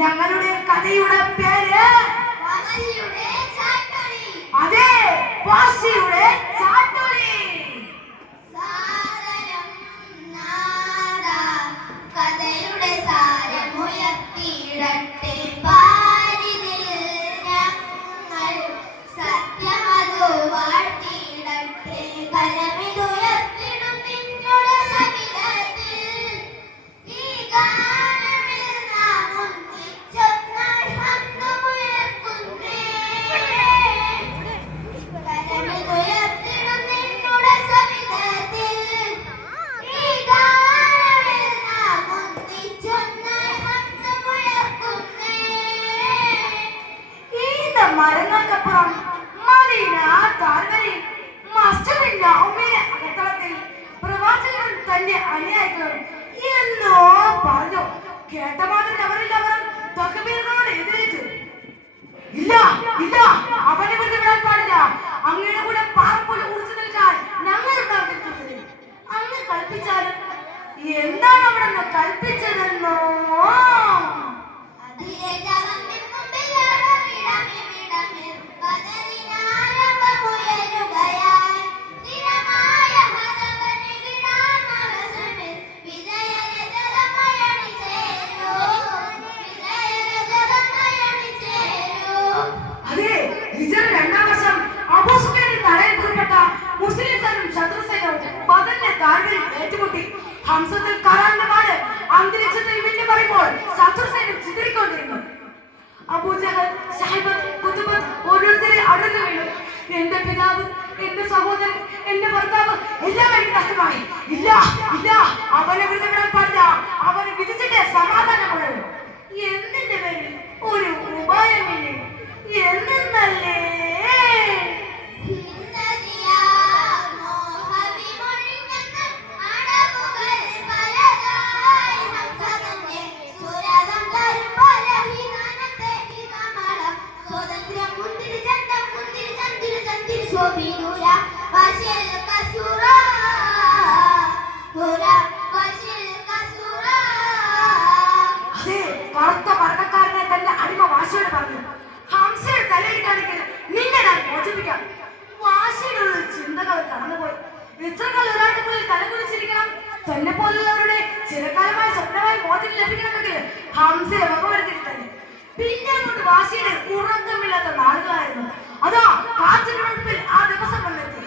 ഞങ്ങളുടെ കഥയുടെ പേര് അതെ, വാശിയുടെ ചാട്ടുളി. കഥയുടെ സാരമുയർത്തിയിടട്ടെ സത്യമതു വാഴ്ത്തിയിടട്ടെ കരമിതുയർത്തിടും നിന്നുടെ സവിധത്തിൽ ഈ ഗാനമിൽ നാം ഒന്നിച്ചൊന്നായി ഹംദുമുയർത്തുന്നേ കരമിതുയർത്തിടും നിന്നുടെ സവിധത്തിൽ ഈ ഗാനമിൽ നാം ഒന്നിച്ചൊന്നായി ഹംദുമുയർത്തുന്നേ. ഈ മരങ്ങൾക്കപ്പുറം മദീന താഴ്വരയിൽ മസ്ജിദിന്റെ ഉമ്മയുടെ അകത്തളത്തിൽ പ്രവാചകനും തന്റെ അനുയായികളും എന്നോ പറഞ്ഞു. കേട്ട മാത്രം അവരെല്ലാവരും തക്ബീറുകളോട് എതിരേറ്റു. ഇല്ല ഇല്ല, അവനെ വെറുതെ വിടാൻ പാടില്ല. അങ്ങയുടെ കൂടെ പാറപ്പോലും ഉറച്ചു നിൽക്കാൻ ഞങ്ങൾ ഉണ്ടാക്കിയിട്ടുണ്ട്. അങ്ങ് കൽപ്പിച്ചാലും എന്താണ് അവിടെ നിന്ന് കൽപ്പിച്ചതെന്നോ? ഹംസത്തിൽ കറാന്റെ വാല് അന്തരീക്ഷത്തിൽ വില്ലു പറയുമ്പോൾ ശത്രുസൈന്യം ചിതറിക്കൊണ്ടിരുന്നു. അബൂജഹൽ, ശൈബത്ത്, കുതുബത്ത് ഓരോരുത്തരെ അടർന്നു വീണു. എന്റെ പിതാവ്, എന്റെ സഹോദരൻ, എന്റെ ഭർത്താവ് എല്ലാം എനിക്ക് നഷ്ടമായി. ഇല്ല ഇല്ല, അവനെ വെറുതെ വിടാൻ പാടില്ല. അവനെ വിധിച്ചിട്ട് സമാധാനമുള്ളൂ. എന്തിന്റെ പേരിൽ ഒരു ഉപായമില്ലേ എന്നല്ലേ? കറുത്ത പടക്കാരനെ തന്റെ അടിമ വാശിയോട് പറഞ്ഞു. ഹംസയുടെ തലയിട്ടാണെങ്കിൽ നിന്നെ ഞാൻ മോചിപ്പിക്കാം. വാശിയുടെ ചിന്തകൾ കടന്നുപോയി. എത്ര കാലം ഒരാളുടെ മുന്നിൽ തലകുലിച്ചിരിക്കണം? തന്നെ പോലുള്ളവരുടെ ചിരകാലമായ സ്വപ്നമായി മോചനം ലഭിക്കണമെങ്കിൽ ഹംസയെ വകവരുത്തി തന്നെ. പിന്നെ അങ്ങോട്ട് വാശിയുടെ ഉറക്കമില്ലാത്ത നാളുകളായിരുന്നു. അതാ കാറ്റിനുള്ളിൽ ആ ദിവസം വന്നെത്തി.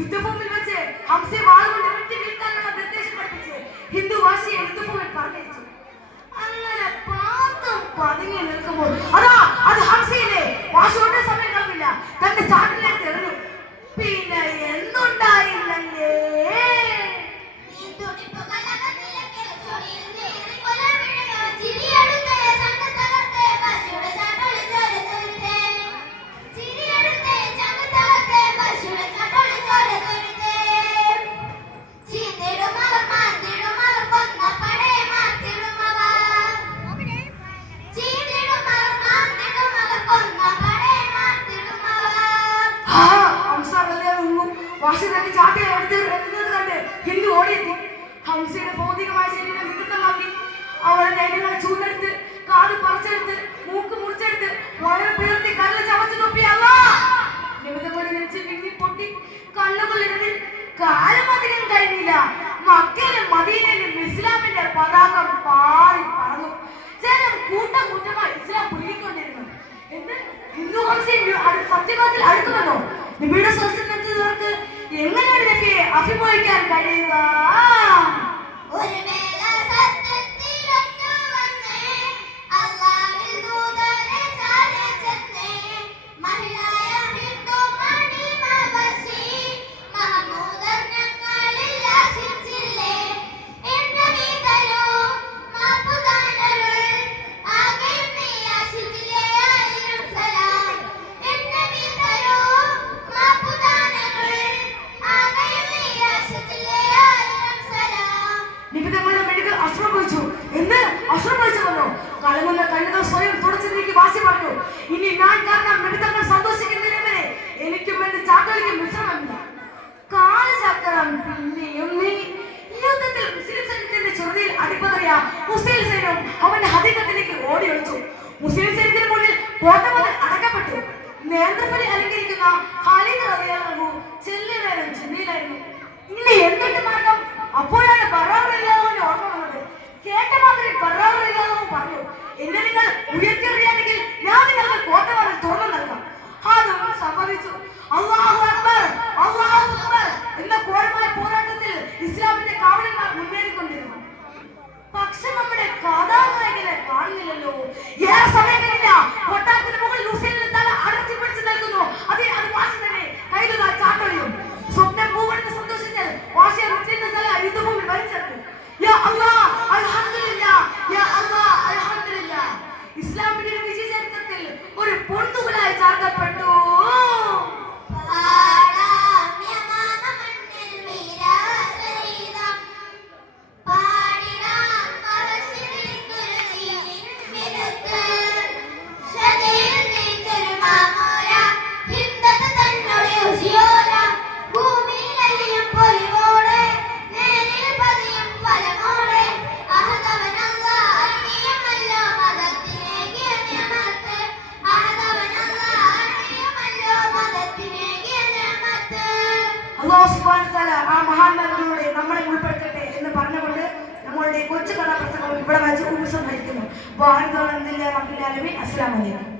യുദ്ധഭൂമിയിൽ വെച്ച് ഹംസയെ വാളുകൊണ്ട് വെട്ടി വീഴ്ത്താനുള്ള നിർദ്ദേശം പഠിപ്പിച്ച് ഹിന്ദു വാശിയെ യുദ്ധഭൂമിയിൽ പറഞ്ഞയച്ചു. അങ്ങനെ പാത്തും പതുങ്ങി നിൽക്കുമ്പോൾ അതാ അത് ഹംസയിലെ വാശിയുടെ സമയം കളവില്ല തന്റെ ചാട്ടിലേക്ക് എറിഞ്ഞു. പിന്നെ എന്തുണ്ടായില്ലേ? വാശി തന്നെ ചാട്ടിൽ എടുത്ത് എറിഞ്ഞത് കണ്ട് ഹിന്ദു ഓടിയെത്തി. ഹംസയുടെ ഭൗതികമായ ശരീരം വികൃതമാക്കി. അവളെ നൈനങ്ങളെ ചൂണ്ടെടുത്ത്, കാട് പറിച്ചെടുത്ത്, മൂക്ക് മുറിച്ചെടുത്ത്, വയറ് പിളർത്തി കല്ല് ചവച്ചു തൊപ്പിയല്ല. നിമിതം നെഞ്ച് വിങ്ങി പൊട്ടി കണ്ണുകളിൽ കാലമധികം കഴിഞ്ഞില്ല. മക്കയിലും മദീനയിലും ഇസ്ലാമിന്റെ പതാക പാറി പറന്നു. ജനം കൂട്ടം കൂട്ടമായി ഇസ്ലാം പുലിക്കൊണ്ടിരുന്നു. എന്ത് ഹിന്ദു ഹംസയും സത്യവാദത്തിൽ അടുക്കുമെന്നോ? നിബിയുടെ സ്വസ്ഥതർക്ക് എങ്ങനെയാണ് നബിയെ അഭിമുഖിക്കാൻ കഴിയുക? കളമുന്ന കണ്ണുകൾ സ്വയം തുടച്ചിലേക്ക് വാശി പറഞ്ഞു. ഇനി ഞാൻ കാരണം നിമിത്തങ്ങൾ സന്തോഷിക്കുന്നതിനെ എനിക്കും വേണ്ടി ചാട്ടോലിക്കും വിശ്രമമില്ല. കാലചക്രം പിന്നെയും യുദ്ധത്തിൽ മുസ്ലിം സൈന്യത്തിന്റെ ചെറുതിയിൽ അടിപ്പതറിയ മുസ്ലിം സൈന്യവും അവന്റെ ഹദീകത്തിലേക്ക് ഓടി ഒളിച്ചു. മുസ്ലിം സൈന്യത്തിന് മുന്നിൽ കോട്ടമതിൽ അടക്കപ്പെട്ടു. നേന്ത്രപ്പലി അലങ്കരിക്കുന്ന ഖാലിദ് റളിയല്ലാഹു ചെല്ലിയ നേരം ചിന്തയിലായിരുന്നു. ഇനി എന്തുണ്ട് മാർഗം? അപ്പോഴാണ് ബറാർ റളിയല്ലാഹുവിന്റെ ഓർമ്മ വന്നത്. കേട്ട മാതിരി ബറാർ റളിയല്ലാഹു പറഞ്ഞു, എന്നെ നിങ്ങൾ ഉയർത്തിയെറിയാണെങ്കിൽ ഞാൻ നിങ്ങൾക്ക് കോട്ടമതിൽ തുറന്നു നൽകാം. അതും സംഭവിച്ചു. അല്ലാഹു അക്ബർ, അല്ലാഹു അക്ബർ എന്ന ഘോരമായ പോരാട്ടത്തിൽ ഇസ്ലാമിന്റെ കാവലന്മാർ മുന്നേറിക്കൊണ്ടിരുന്നു. പക്ഷെ നമ്മുടെ കഥാനായകനെ കാണുന്നില്ലല്ലോ. ഏറെ സമയം കഴിഞ്ഞില്ല, കൊട്ടാരത്തിന് മുകളിൽ ഹുസൈനിന്റെ തല അടർത്തി പിടിച്ചു നിൽക്കുന്നു. അത് വാശി തന്നെ കയ്യിലുള്ള ചാട്ടൊടിയും. സ്വപ്നം പൂവെടുത്ത് സന്തോഷിച്ചാൽ വാശിയെ ഹുസൈനിന്റെ തല യുദ്ധഭൂമിൽ വലിച്ചെടുത്തു. യാ അല്ലാഹ് അൽഹംദുലില്ലാഹ്, യാ അല്ലാഹ് അൽഹംദുലില്ലാഹ്. ഇസ്ലാമിന്റെ ഒരു വിജയ ചരിത്രത്തിൽ ഒരു പൊൻതൂവലായി ചാർത്തപ്പെട്ടു. അല്ലാഹു സുബ്ഹാനഹു വ തആല ആ മഹാന്മാരിലൂടെ നമ്മളെ ഉൾപ്പെടുത്തട്ടെ എന്ന് പറഞ്ഞുകൊണ്ട് നമ്മളുടെ കൊച്ചു കഥാപ്രസംഗം ഇവിടെ വെച്ച് ഉപസംഹരിക്കുന്നു. അസ്സലാമു അലൈക്കും.